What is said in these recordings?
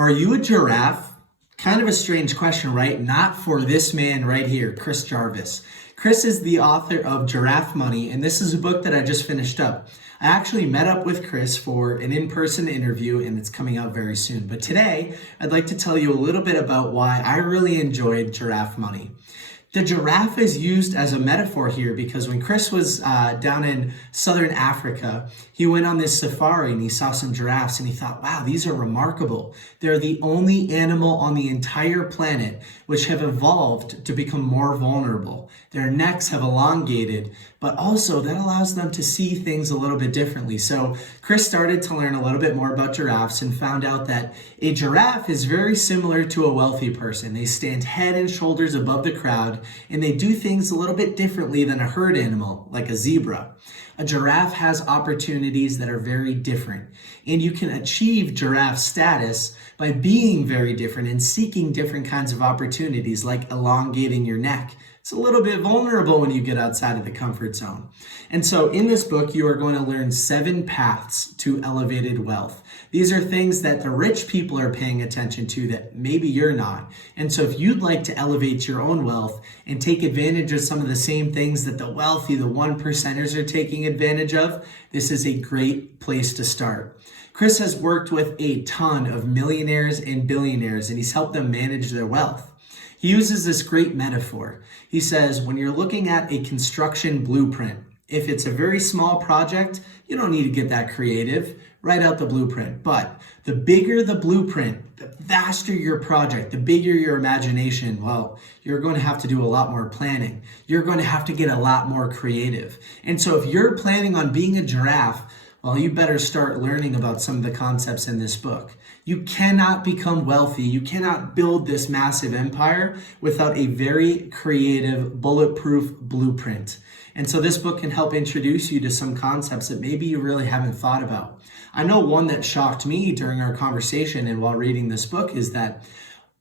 Are you a giraffe? Kind of a strange question, right? Not for this man right here, Chris Jarvis. Chris is the author of giraffeMONEY, and this is a book that I just finished up. I actually met up with Chris for an in-person interview, and it's coming out very soon. But today, I'd like to tell you a little bit about why I really enjoyed giraffeMONEY. The giraffe is used as a metaphor here because when Chris was down in southern Africa, he went on this safari and he saw some giraffes and he thought, wow, these are remarkable. They're the only animal on the entire planet which have evolved to become more vulnerable. Their necks have elongated, but also that allows them to see things a little bit differently. So Chris started to learn a little bit more about giraffes and found out that a giraffe is very similar to a wealthy person. They stand head and shoulders above the crowd, and they do things a little bit differently than a herd animal, like a zebra. A giraffe has opportunities that are very different, and you can achieve giraffe status by being very different and seeking different kinds of opportunities, like elongating your neck. It's a little bit vulnerable when you get outside of the comfort zone. And so in this book, you are going to learn 7 paths to elevated wealth. These are things that the rich people are paying attention to that maybe you're not. And so if you'd like to elevate your own wealth and take advantage of some of the same things that the wealthy, the 1%ers are taking advantage of, this is a great place to start. Chris has worked with a ton of millionaires and billionaires, and he's helped them manage their wealth. He uses this great metaphor. He says, when you're looking at a construction blueprint, if it's a very small project, you don't need to get that creative. Write out the blueprint. But the bigger the blueprint, the vaster your project, the bigger your imagination, well, you're going to have to do a lot more planning. You're going to have to get a lot more creative. And so if you're planning on being a giraffe, well, you better start learning about some of the concepts in this book. You cannot become wealthy. You cannot build this massive empire without a very creative, bulletproof blueprint. And so this book can help introduce you to some concepts that maybe you really haven't thought about. I know one that shocked me during our conversation and while reading this book is that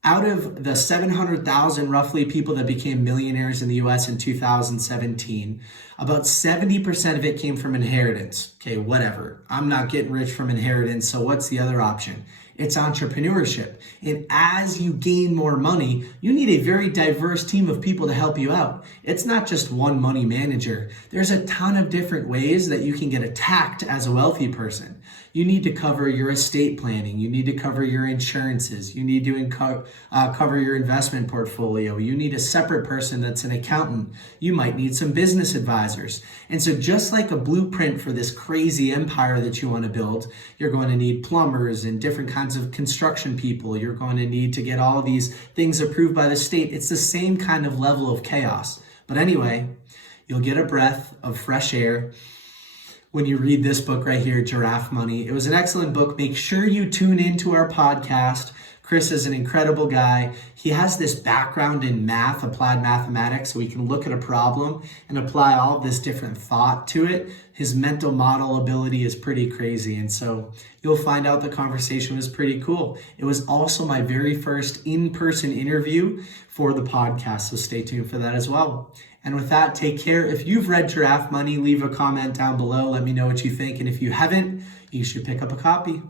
out of the 700,000 roughly people that became millionaires in the US in 2017, about 70% of it came from inheritance. Okay, whatever. I'm not getting rich from inheritance, so what's the other option? It's entrepreneurship. And as you gain more money, you need a very diverse team of people to help you out. It's not just one money manager. There's a ton of different ways that you can get attacked as a wealthy person. You need to cover your estate planning. You need to cover your insurances. You need to cover your investment portfolio. You need a separate person that's an accountant. You might need some business advisors. And so just like a blueprint for this crazy empire that you want to build, you're going to need plumbers and different kinds of construction people. You're going to need to get all these things approved by the state. It's the same kind of level of chaos. But anyway, you'll get a breath of fresh air when you read this book right here, giraffeMONEY. It was an excellent book. Make sure you tune into our podcast. Chris is an incredible guy. He has this background in math, applied mathematics, so he can look at a problem and apply all of this different thought to it. His mental model ability is pretty crazy, and so you'll find out the conversation was pretty cool. It was also my very first in-person interview for the podcast, so stay tuned for that as well. And with that, take care. If you've read giraffeMONEY, leave a comment down below. Let me know what you think. And if you haven't, you should pick up a copy.